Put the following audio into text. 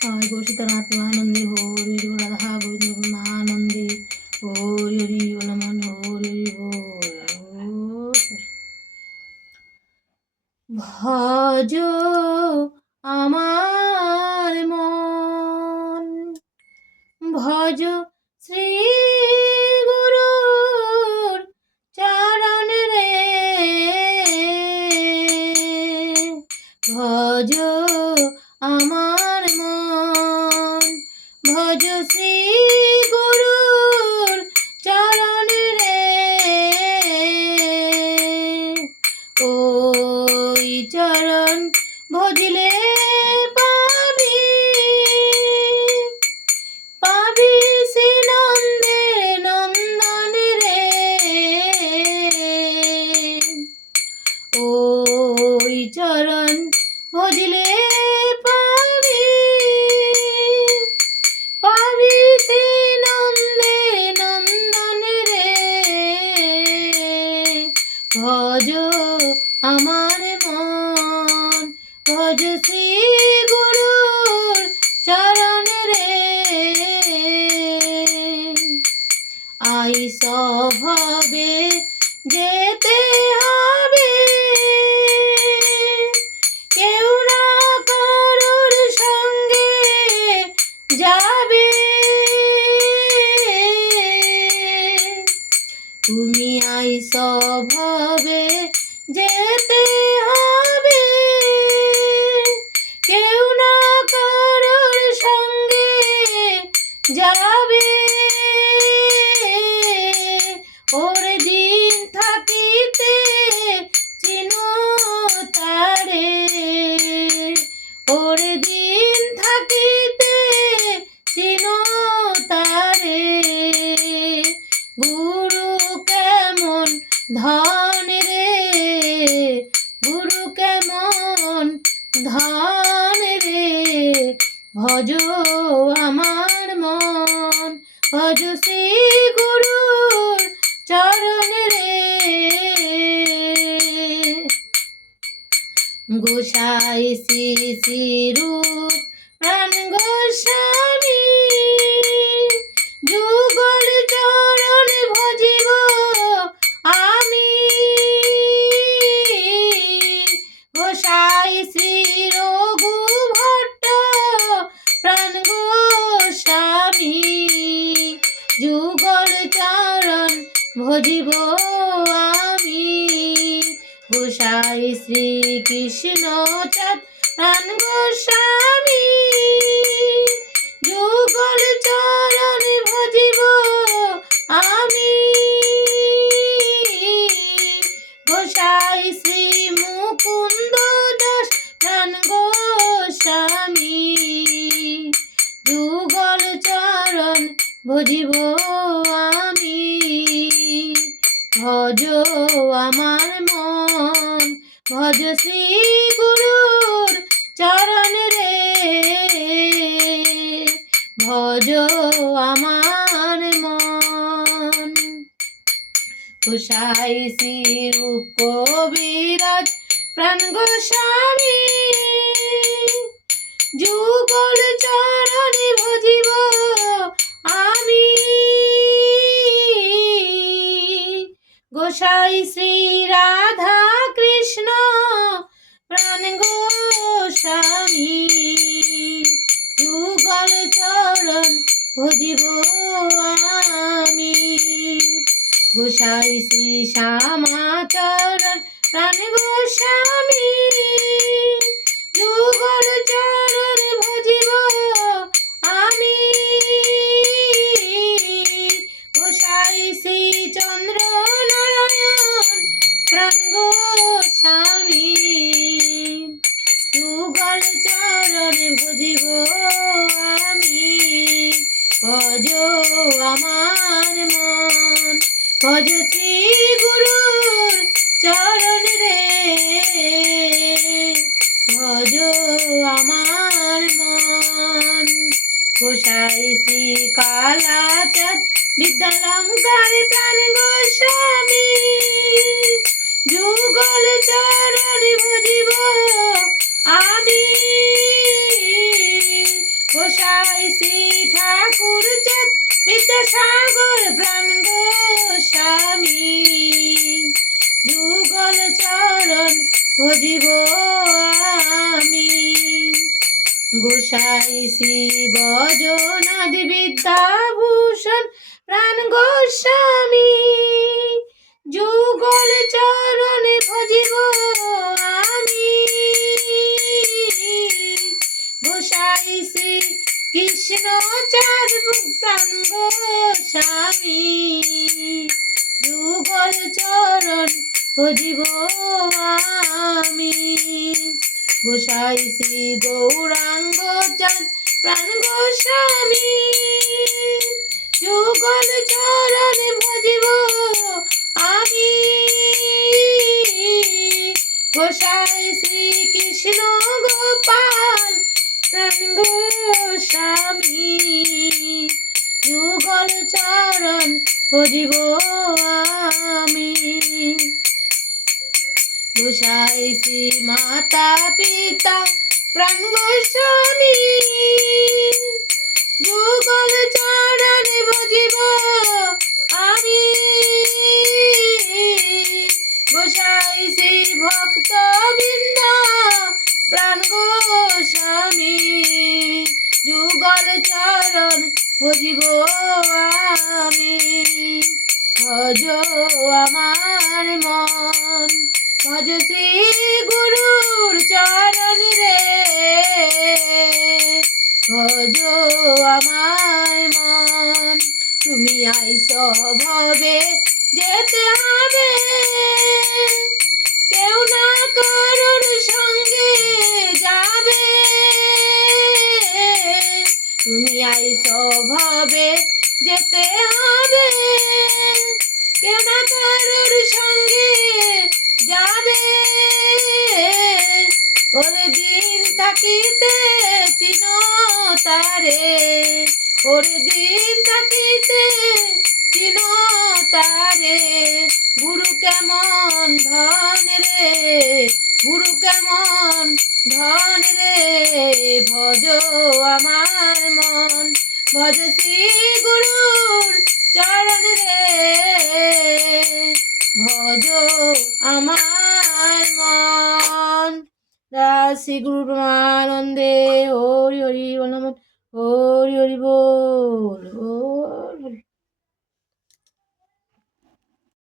हाय गो सीतानाथ आनंदे हो रे राधा गोविंद आनंदे हो रे मन हो रे भज আমার মন ভজ শ্রী গুরুর চরণ রে ভজ আমার মন ভজ শ্রী গুরুর চরণ রে ওই চরণ ভজিলে পাবি পাবি শ্রী নন্দের নন্দন রে ওই চরণ ভজিলে পাবি পাবি শ্রী নন্দের নন্দন রে ভজ আমার মন ভজ শ্রী গুরুর চরণ রে আই স্বভাবে যেতে হবে কেউ না কারোর সঙ্গে যাবে তুমি আই স্বভাবে যেতে হবে কেউ না কারোর সঙ্গে যাবে ওর দিন থাকিতে চিনো তারে ওর দিন থাকিতে চিনো তারে গুরু কেমন ধন রে গুরু কেমন ধন রে ভজ আমার মন ভজ শ্রী গুরুর চরণ রে গোসাই শ্রী শ্রী রূপ প্রাণ গোস্বামী যুগল চরণ ভজিব আমি গোসাই শ্রী রঘু ভট্ট প্রাণ গোস্বামী যুগল চরণ ভজিব আমি গোসাই শ্রী কৃষ্ণ চাঁদ প্রাণ গোস্বামী যুগল চরণ ভজিব আমি গোসাই শ্রী মুকুন্দ দাস প্রাণ গোস্বামী যুগল চরণ ভজিব আমি ভজ আমার মন ভজ শ্রী গুরুর চরণ রে ভজ আমার মন গোসাই শ্রী রূপ কবিরাজ প্রাণ গোস্বামী যুগল চরণ ভজিব আমি গোসাই শ্রী রাধা কৃষ্ণ প্রাণ গোস্বামী যুগল চরণ ভজিব আমি গোসাই শ্রী শ্যামাচরণ প্রাণ গোস্বামী যুগল চরণ ভজিব আমি গোসাই শ্রী চন্দ্র নারায়ণ প্রাণ গোস্বামী যুগল চরণ ভজিব আমি ভজ আমার মন ভজ শ্রী গুরুর চরণ রে ভজ আমার মন গোসাই শ্রী কালাচাঁদ বিদ্যালঙ্কার প্রাণ গোস্বামী যুগল চরণ ভজিব আমি গোসাই শ্রী বজনাদি বিদ্যাভূষণ প্রাণ গোস্বামী যুগল চরণে ভজিব আমি। গোসাই শ্রী কৃষ্ণ চার প্রাণ গোস্বামী যুগল চরণ ভজিব আমি। গোসাই শ্রী গৌরাঙ্গ চাঁদ প্রাণ গোস্বামী যুগল চরণ ভজিব আমি। গোসাই শ্রী কৃষ্ণ গোপাল প্রাণ গোস্বামী যুগল চরণ ভজিব আমি। গোসাই শ্রী মাতা পিতা প্রাণ গোস্বামী যুগল চরণ ভজিব আমি। গোসাই শ্রী ভক্ত বৃন্দ প্রাণ গোস্বামী যুগল চরণ ভজিব আমি। ভজ আমার মন ভজ শ্রী গুরুর চরণ রে ভজ আমার মন। তুমি আইস ভবে যেতে হবে কেউ না কারোর সঙ্গে যাবে। তুমি আইস ভবে যেতে হবে কেউ না কারোর সঙ্গে যাবে। ওরে দিন থাকিতে চিনো তারে ওরে দিন থাকিতে চিনো তারে গুরু কেমন ধন রে গুরু কেমন ধন রে ভজ আমার মন ভজ শ্রী গুরুর চরণ রে ভজ আমার মন। শ্রী গুরু ব্রহ্মানন্দে হরি হরি বল হরি হরি বল।